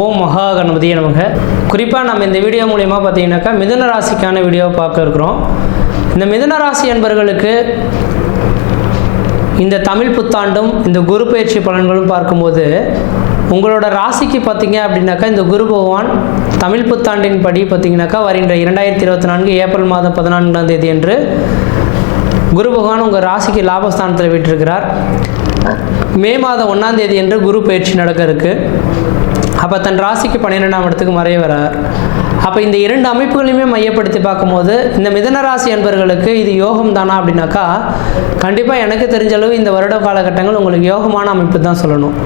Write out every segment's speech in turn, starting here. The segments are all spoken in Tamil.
ஓம் மகா கணபதியே நமக. குறிப்பாக நம்ம இந்த வீடியோ மூலயமா பார்த்தீங்கன்னாக்கா மிதுன ராசிக்கான வீடியோவை பார்க்க இருக்கிறோம். இந்த மிதுன ராசி என்பர்களுக்கு இந்த தமிழ் புத்தாண்டும் இந்த குரு பயிற்சி பலன்களும் பார்க்கும்போது உங்களோட ராசிக்கு பார்த்தீங்க அப்படின்னாக்கா இந்த குரு பகவான் தமிழ் புத்தாண்டின் படி பார்த்தீங்கன்னாக்கா வருகின்ற இரண்டாயிரத்தி இருபத்தி நான்கு ஏப்ரல் மாதம் பதினான்காம் தேதி என்று குரு பகவான் உங்கள் ராசிக்கு லாபஸ்தானத்தில் விட்டிருக்கிறார். மே மாதம் ஒன்றாம் தேதி என்று குரு பயிற்சி நடக்க இருக்கு. அப்போ தன் ராசிக்கு பன்னிரெண்டாம் இடத்துக்கு மறைய வரார். அப்போ இந்த இரண்டு அமைப்புகளையுமே மையப்படுத்தி பார்க்கும்போது இந்த மிதன ராசி அன்பர்களுக்கு இது யோகம் தானா அப்படின்னாக்கா கண்டிப்பாக எனக்கு தெரிஞ்ச அளவு இந்த வருட காலகட்டங்கள் உங்களுக்கு யோகமான அமைப்பு தான் சொல்லணும்.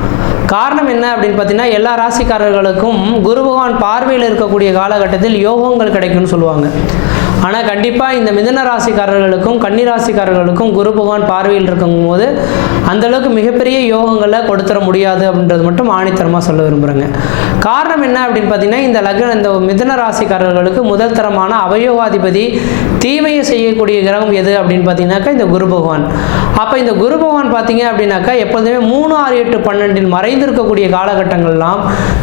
காரணம் என்ன அப்படின்னு பார்த்தீங்கன்னா எல்லா ராசிக்காரர்களுக்கும் குரு பகவான் பார்வையில் இருக்கக்கூடிய காலகட்டத்தில் யோகங்கள் கிடைக்கும்னு சொல்லுவாங்க. ஆனால் கண்டிப்பாக இந்த மிதன ராசிக்காரர்களுக்கும் கன்னி ராசிக்காரர்களுக்கும் குரு பகவான் பார்வையில் இருக்கும்போது அந்த அளவுக்கு மிகப்பெரிய யோகங்களை கொடுத்துட முடியாது அப்படின்றது மட்டும் ஆணித்தரமாக சொல்ல விரும்புகிறேங்க காரணம் என்ன அப்படின்னு பார்த்தீங்கன்னா இந்த லக்ன இந்த மிதன ராசிக்காரர்களுக்கு முதல் தரமான அவயோகாதிபதி தீமையை செய்யக்கூடிய கிரகம் எது அப்படின்னு பார்த்தீங்கன்னாக்கா இந்த குரு பகவான். அப்போ இந்த குரு பகவான் பார்த்தீங்க அப்படின்னாக்கா எப்போதுமே மூணு ஆறு எட்டு பன்னெண்டில் மறைந்திருக்கக்கூடிய காலகட்டங்கள்லாம்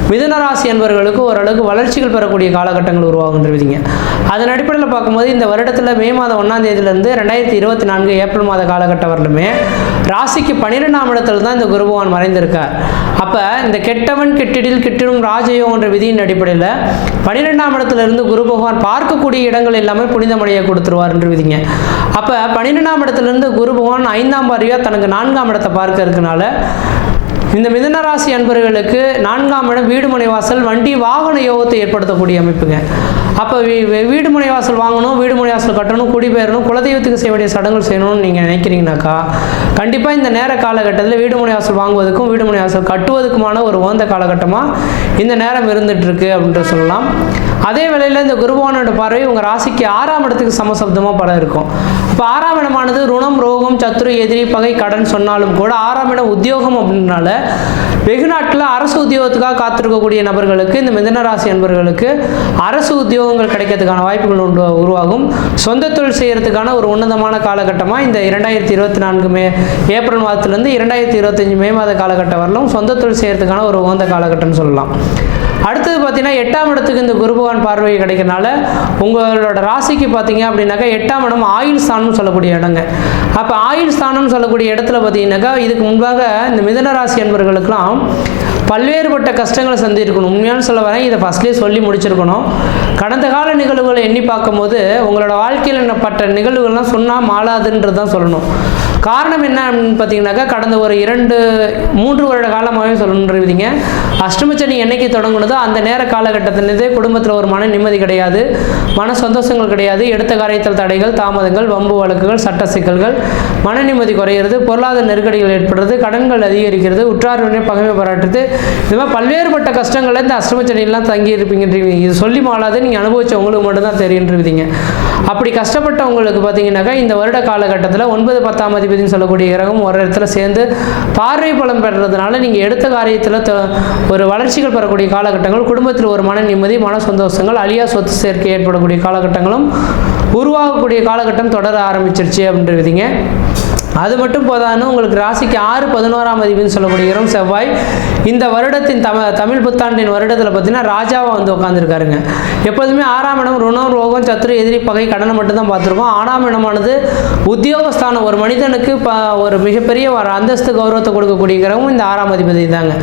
மிதுன ராசி என்பவர்களுக்கு ஓரளவுக்கு வளர்ச்சிகள் பெறக்கூடிய காலகட்டங்கள் உருவாகுன்றவிங்க அதன் அடிப்படையில் பார்க்கும்போது இந்த வருடத்தில் மே மாதம் ஒன்றாம் தேதியிலேருந்து ரெண்டாயிரத்தி இருபத்தி நான்கு ஏப்ரல் மாத காலகட்டம் வரலுமே ராசிக்கு பன்னிரெண்டாம் இடத்துல தான் இந்த குருபகவான் மறைந்திருக்கார். அப்போ இந்த கெட்டவன் கெட்டிடில் கிட்டிடும் ராஜயோகம் என்ற விதியின் அடிப்படையில் பன்னிரெண்டாம் இடத்துல இருந்து குரு பகவான் பார்க்கக்கூடிய இடங்கள் எல்லாமே புனிதமடையை கொடுத்துருவார் என்று விதிங்க. அப்போ பன்னிரெண்டாம் இடத்துல இருந்து குரு பகவான் ஐந்தாம் பார்வையாக தனக்கு நான்காம் இடத்தை பார்க்க இருக்கனால இந்த மிதன ராசி அன்பர்களுக்கு நான்காம் இடம் வீடு மனைவாசல் வண்டி வாகன யோகத்தை ஏற்படுத்தக்கூடிய அமைப்புங்க. அப்போ வீ- வீடு மனை வாசல் வாங்கணும் வீடு முனைவாசல் கட்டணும் குடிபெயரணும் குலதெய்வத்துக்கு செய்ய வேண்டிய சடங்குகள் செய்யணும்னு நீங்கள் நினைக்கிறீங்கனாக்கா கண்டிப்பாக இந்த நேர காலகட்டத்தில் வீடு முனைவாசல் வாங்குவதற்கும் வீடு மனை வாசல் கட்டுவதற்குமான ஒரு உகந்த காலகட்டமாக இந்த நேரம் இருந்துகிட்ருக்கு அப்படின்ற சொல்லலாம். அதே வேளையில் இந்த குருபவனோட பார்வை உங்கள் ராசிக்கு ஆறாம் இடத்துக்கு சமசப்தமாக பல இருக்கும். இப்போ ஆறாம் இடமானது ருணம் ரோகம் சத்துரு எதிரி பகை கடன் சொன்னாலும் கூட ஆறாம் இடம் உத்தியோகம் அப்படின்றனால வெகுநாட்டில் அரசு உத்தியோகத்துக்காக காத்திருக்கக்கூடிய நபர்களுக்கு இந்த மிதன ராசி அன்பர்களுக்கு அரசு உத்தியோகங்கள் கிடைக்கிறதுக்கான வாய்ப்புகள் உண்டு உருவாகும். சொந்த தொழில் செய்கிறதுக்கான ஒரு உன்னதமான காலகட்டமாக இந்த இரண்டாயிரத்தி இருபத்தி நான்கு மே ஏப்ரல் மாதத்துலேருந்து இரண்டாயிரத்தி இருபத்தஞ்சி மே மாத காலகட்டம் வரலும் சொந்த தொழில் செய்கிறதுக்கான ஒரு உகந்த காலகட்டம்னு சொல்லலாம். அடுத்தது பார்த்தீங்கன்னா எட்டாம் இடத்துக்கு இந்த குரு பகவான் பார்வை கிடைக்கிறனால உங்களோட ராசிக்கு பார்த்தீங்க அப்படின்னாக்கா எட்டாம் இடம் ஆயுள் ஸ்தானம்னு சொல்லக்கூடிய இடங்க. அப்போ ஆயுள் ஸ்தானம்னு சொல்லக்கூடிய இடத்துல பார்த்தீங்கன்னாக்கா இதுக்கு முன்பாக இந்த மிதன ராசி என்பவர்களுக்கெல்லாம் பல்வேறுபட்ட கஷ்டங்களை சந்திருக்கணும் உண்மையான சொல்ல வரேன் இதை ஃபஸ்ட்லேயே சொல்லி முடிச்சிருக்கணும். கடந்த கால நிகழ்வுகளை எண்ணி பார்க்கும்போது உங்களோட வாழ்க்கையில் பட்ட நிகழ்வுகள்லாம் சொன்னால் மாளாதுன்றது தான் சொல்லணும். காரணம் என்ன அப்படின்னு பார்த்தீங்கன்னாக்கா கடந்த ஒரு இரண்டு மூன்று வருட காலமாகவே சொல்லணுன்றீங்க அஷ்டமச்சனி என்னைக்கு தொடங்குனதோ அந்த நேர காலகட்டத்திலேருந்தே குடும்பத்தில் ஒரு மன நிம்மதி கிடையாது. மன சந்தோஷங்கள் கிடையாது. எடுத்த காரியத்தில் தடைகள் தாமதங்கள் வம்பு வழக்குகள் சட்ட சிக்கல்கள். மன நிம்மதி குறையிறது பொருளாதார நெருக்கடிகள் ஏற்படுறது கடன்கள் அதிகரிக்கிறது உற்றார் உடனே பகைமை பாராட்டுறது. இது மாதிரி பல்வேறுபட்ட கஷ்டங்களை இந்த அஷ்டமச்சனிலாம் தங்கி இருப்பீங்கன்றீங்க இது சொல்லி மாளாது நீங்கள் அனுபவிச்சவங்களுக்கு மட்டும்தான் தெரியுன்றீங்க. அப்படி கஷ்டப்பட்டவங்களுக்கு பார்த்தீங்கன்னாக்கா இந்த வருட காலகட்டத்தில் ஒன்பது பத்தாம் அதிபதினு சொல்லக்கூடிய கிரகம் ஒரு இடத்துல சேர்ந்து பார்வை பலம் பெறதுனால நீங்கள் எடுத்த காரியத்தில் ஒரு வளர்ச்சிகள் பெறக்கூடிய காலகட்டங்கள் குடும்பத்தில் ஒரு மன நிம்மதி மன சந்தோஷங்கள் அழியா சொத்து சேர்க்கை ஏற்படக்கூடிய காலகட்டங்களும் உருவாகக்கூடிய காலகட்டம் தொடர ஆரம்பிச்சிருச்சு அப்படின்றதுங்க அது மட்டும் போதான்னு உங்களுக்கு ராசிக்கு ஆறு பதினோராம் அதிபதினு சொல்லக்கூடியவரும் செவ்வாய். இந்த வருடத்தின் தம தமிழ் புத்தாண்டின் வருடத்தில் பார்த்தீங்கன்னா ராஜாவாக வந்து உட்காந்துருக்காருங்க எப்போதுமே ஆறாம் இடம் ருணம் ரோகம் சத்துரு எதிரி பகை கடனை மட்டும்தான் பார்த்துருக்கோம். ஆறாம் இடமானது உத்தியோகஸ்தானம். ஒரு மனிதனுக்கு ப ஒரு மிகப்பெரிய ஒரு அந்தஸ்து கௌரவத்தை கொடுக்கக்கூடிய கிரகமும் இந்த ஆறாம் அதிபதி தாங்க.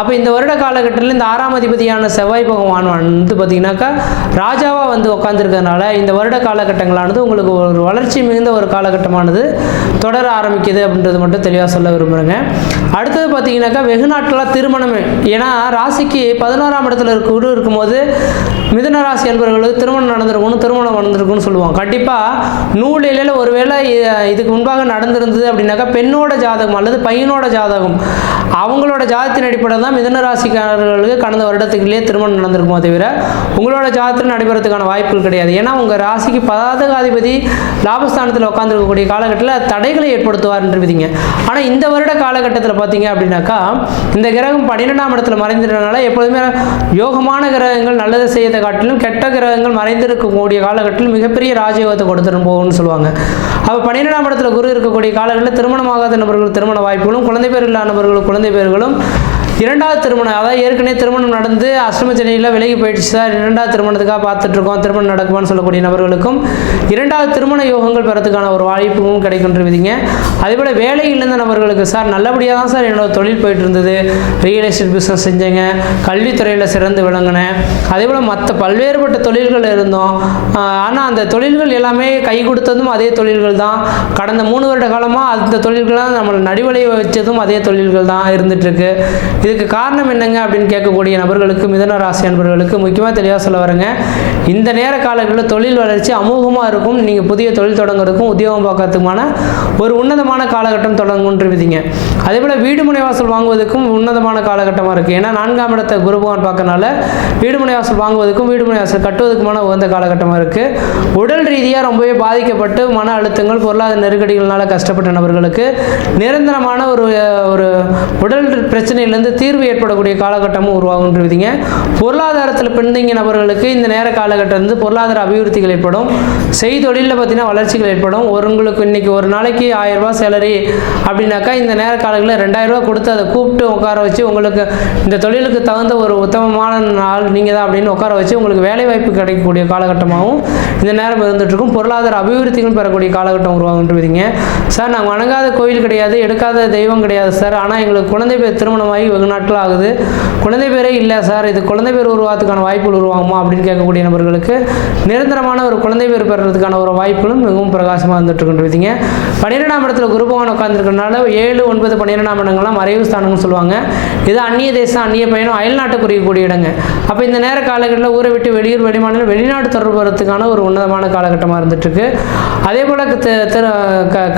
அப்போ இந்த வருட காலகட்டத்தில் இந்த ஆறாம் அதிபதியான செவ்வாய் பகவான் வந்து பார்த்தீங்கன்னாக்கா ராஜாவாக வந்து உட்காந்துருக்கறனால இந்த வருட காலகட்டங்களானது உங்களுக்கு ஒரு வளர்ச்சி மிகுந்த ஒரு காலகட்டமானது. தொடர ஆரம்பிக்குது அப்படின்றது மட்டும் தெளிவாக சொல்ல விரும்புகிறேங்க அடுத்தது பார்த்தீங்கன்னாக்கா வெகு நாட்களாக திருமணம். ஏன்னா ராசிக்கு பதினோராம் இடத்துல இருக்க குரு இருக்கும்போது மிதன ராசி என்பவர்களுக்கு திருமணம் நடந்திருக்கணும் திருமணம் நடந்திருக்குன்னு சொல்லுவாங்க. கண்டிப்பாக நூலில் ஒருவேளை இதுக்கு முன்பாக நடந்திருந்தது அப்படின்னாக்கா பெண்ணோட ஜாதகம் அல்லது பையனோட ஜாதகம். அவங்களோட ஜாதத்தின் அடிப்படையில் தான் மிதன ராசிக்காரர்களுக்கு கடந்த வருடத்துக்குள்ளேயே திருமணம் நடந்திருக்குமோ தவிர உங்களோட ஜாதத்தில் நடைபெறதுக்கான வாய்ப்புகள் கிடையாது. ஏன்னா உங்கள் ராசிக்கு பதாதகாதிபதி லாபஸ்தானத்தில் உட்காந்துருக்கக்கூடிய காலகட்டத்தில் தடைகளை ஏற்படுத்துவார்ன்றவிதிங்க ஆனால் இந்த வருட காலகட்டத்தில் பார்த்தீங்க அப்படின்னாக்கா இந்த கிரகம் பன்னிரெண்டாம் இடத்துல மறைந்திருந்தனால எப்பொழுதுமே யோகமான கிரகங்கள் நல்லதை செய்யதை காட்டிலும் கெட்ட கிரகங்கள் மறைந்திருக்கக்கூடிய காலகட்டத்தில் மிகப்பெரிய ராஜயோகத்தை கொடுத்துட்டு போகும்னு சொல்லுவாங்க. அப்போ பன்னிரெண்டாம் இடத்துல குரு இருக்கக்கூடிய காலங்களில் திருமணமாகாத நபர்கள் திருமண வாய்ப்புகளும் குழந்தை பேர் இல்லாத நபர்கள் குழந்தை பேர்களும் இரண்டாவது திருமணம் அதாவது ஏற்கனவே திருமணம் நடந்து அஷ்டம சனியில் விலகி போயிடுச்சு சார் இரண்டாவது திருமணத்துக்காக பார்த்துட்ருக்கோம். திருமணம் நடக்குமான்னு சொல்லக்கூடிய நபர்களுக்கும் இரண்டாவது திருமண யோகங்கள் பெறத்துக்கான ஒரு வாய்ப்பும் கிடைக்கின்றிருவீங்க அதேபோல் வேலை இழந்த நபர்களுக்கு சார் நல்லபடியாக தான் சார் என்னோட தொழில் போயிட்டு இருந்தது ரியல் எஸ்டேட் பிஸ்னஸ் செஞ்சேங்க. கல்வித்துறையில் சிறந்து விளங்கினேன். அதேபோல் மற்ற பல்வேறுபட்ட தொழில்கள் இருந்தோம். ஆனால் அந்த தொழில்கள் எல்லாமே கை கொடுத்ததும் அதே தொழில்கள் தான். கடந்த மூணு வருட காலமாக அந்த தொழில்களாக நம்மளை நடுவலையை வச்சதும் அதே தொழில்கள் தான் இருந்துகிட்ருக்கு இதுக்கு காரணம் என்னங்க அப்படின்னு கேட்கக்கூடிய நபர்களுக்கு மிதன ராசி அன்பர்களுக்கு முக்கியமாக தெளிவாக சொல்ல வரேங்க. இந்த நேர காலங்களில் தொழில் வளர்ச்சி அமோகமாக இருக்கும். நீங்கள் புதிய தொழில் தொடங்குறதுக்கும் உத்தியோகம் பார்க்கறதுக்குமான ஒரு உன்னதமான காலகட்டம் தொடங்குன்றிருந்தீங்க அதே போல் வீடு முனைவாசல் வாங்குவதற்கும் உன்னதமான காலகட்டமாக இருக்குது ஏன்னா நான்காம் இடத்தை குரு பகவான் பார்க்கறனால வீடு முனைவாசல் வாங்குவதற்கும் வீடு முனைவாசல் கட்டுவதற்குமான உகந்த காலகட்டமாக இருக்குது உடல் ரீதியாக ரொம்பவே பாதிக்கப்பட்டு மன அழுத்தங்கள் பொருளாதார நெருக்கடிகள்னால கஷ்டப்பட்ட நபர்களுக்கு நிரந்தரமான ஒரு ஒரு உடல் பிரச்சனையிலேருந்து தீர்வு ஏற்படக்கூடிய காலகட்டமும் உருவாகுன்றீங்க பொருளாதாரத்தில் பின்தங்கிய நபர்களுக்கு இந்த நேர காலகட்டம் வந்து பொருளாதார அபிவிருத்திகள் ஏற்படும். செய்தொழிலில் பார்த்தீங்கன்னா வளர்ச்சிகள் ஏற்படும். ஒரு உங்களுக்கு இன்னைக்கு ஒரு நாளைக்கு ஆயிரம் ரூபாய் சேலரி அப்படின்னாக்கா இந்த நேர காலங்களில் ரெண்டாயிரம் ரூபாய் கொடுத்து அதை கூப்பிட்டு உட்கார வச்சு உங்களுக்கு இந்த தொழிலுக்கு தகுந்த ஒரு உத்தமமான நாள் நீங்கள் தான் அப்படின்னு உட்கார வச்சு உங்களுக்கு வேலை வாய்ப்பு கிடைக்கக்கூடிய காலகட்டமாகவும் இந்த நேரம் இருந்துகிட்டுருக்கும் பொருளாதார அபிவிருத்திகளும் பெறக்கூடிய காலகட்டம் உருவாகுன்றீங்க சார் நாங்கள் வணங்காத கோயில் கிடையாது எடுக்காத தெய்வம் கிடையாது சார். ஆனால் எங்களுக்கு குழந்தை பேர் திருமணமாகி நான்கு நாட்கள் ஆகுது. குழந்தை பேரே இல்லை சார். இது குழந்தை பேர் உருவாகிறதுக்கான வாய்ப்புகள் உருவாகுமா அப்படின்னு கேட்கக்கூடிய நபர்களுக்கு நிரந்தரமான ஒரு குழந்தை பேர் பெறுறதுக்கான ஒரு வாய்ப்புகளும் மிகவும் பிரகாசமாக வந்துட்டு இருக்கின்றீங்க பன்னிரெண்டாம் இடத்துல குரு பகவான் உட்காந்துருக்கனால ஏழு ஒன்பது பன்னிரெண்டாம் இடங்கள்லாம் மறைவு ஸ்தானம்னு சொல்லுவாங்க. இது அந்நிய தேசம் அந்நிய பயணம் அயல்நாட்டை குறிக்கக்கூடிய இடங்க. அப்போ இந்த நேர காலகட்டத்தில் ஊரை விட்டு வெளியூர் வெளிமாநிலம் வெளிநாடு தொடர்பு வரதுக்கான ஒரு உன்னதமான காலகட்டமாக இருந்துட்டுருக்கு. அதே போல்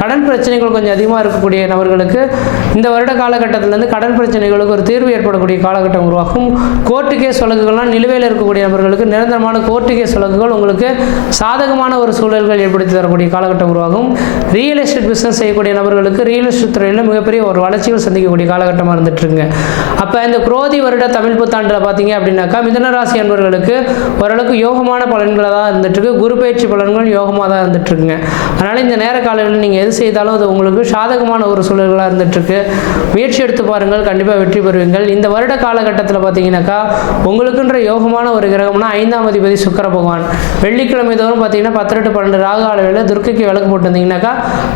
கடன் பிரச்சனைகள் கொஞ்சம் அதிகமாக இருக்கக்கூடிய நபர்களுக்கு இந்த வருட காலகட்டத்திலேருந்து கடன் பிரச்சனைகளுக்கு ஒரு தீர்வு ஏற்படக்கூடிய காலகட்டம் உருவாகும். கோர்ட்டு கேஸ் வழக்குகள்லாம் நிலுவையில் இருக்கக்கூடிய நபர்களுக்கு நிரந்தரமான கோர்ட்டு கேஸ் வழக்குகள் உங்களுக்கு சாதகமான ஒரு சூழல்கள் ஏற்படுத்தி தரக்கூடிய காலகட்டம் உருவாகும். ரியல் எஸ்டேட் பிஸ்னஸ் செய்யக்கூடிய நபர்களுக்கு ரியல் எஸ்டேட் துறையில் மிகப்பெரிய ஒரு வளர்ச்சிகள் சந்திக்கக்கூடிய காலகட்டமாக இருந்துட்டுருங்க அப்போ இந்த குரோதி வருட தமிழ் புத்தாண்டில் பார்த்தீங்க அப்படின்னாக்கா மிதனராசி அன்பர்களுக்கு ஓரளவுக்கு யோகமான பலன்களாக தான் இருந்துட்டுருக்கு. குரு பயிற்சி பலன்கள் யோகமாக தான் இருந்துட்டுருக்குங்க. அதனால் இந்த நேர காலங்களில் நீங்கள் எது செய்தாலும் அது உங்களுக்கு சாதகமான ஒரு சூழல்களாக இருந்துட்டுருக்கு. முயற்சி எடுத்து பாருங்கள். கண்டிப்பாக வெற்றி பெறுவீர்கள் இந்த வருட காலகட்டத்தில் பார்த்தீங்கன்னாக்கா உங்களுக்குன்ற யோகமான ஒரு கிரகம்னா ஐந்தாம் அதிபதி சுக்கர பகவான். வெள்ளிக்கிழமை தோறும் பார்த்தீங்கன்னா பத்திரெட்டு பன்னெண்டு ராக அளவில் துர்க்கைக்கு விளக்கு போட்டிருந்தீங்கன்னாக்கா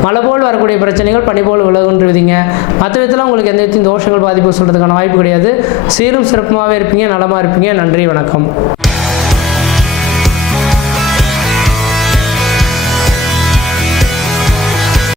மழை போல் வரக்கூடிய பிரச்சனைகள் பனி போல் விலகுன்றுவீங்க. மற்ற விதத்தில் உங்களுக்கு எந்த விதத்தையும் தோஷங்கள் பாதிப்பு சொல்கிறதுக்கான வாய்ப்பு கிடையாது. சீரும் சிறப்புமாகவே இருப்பீங்க நலமாக இருப்பீங்க. நன்றி வணக்கம்.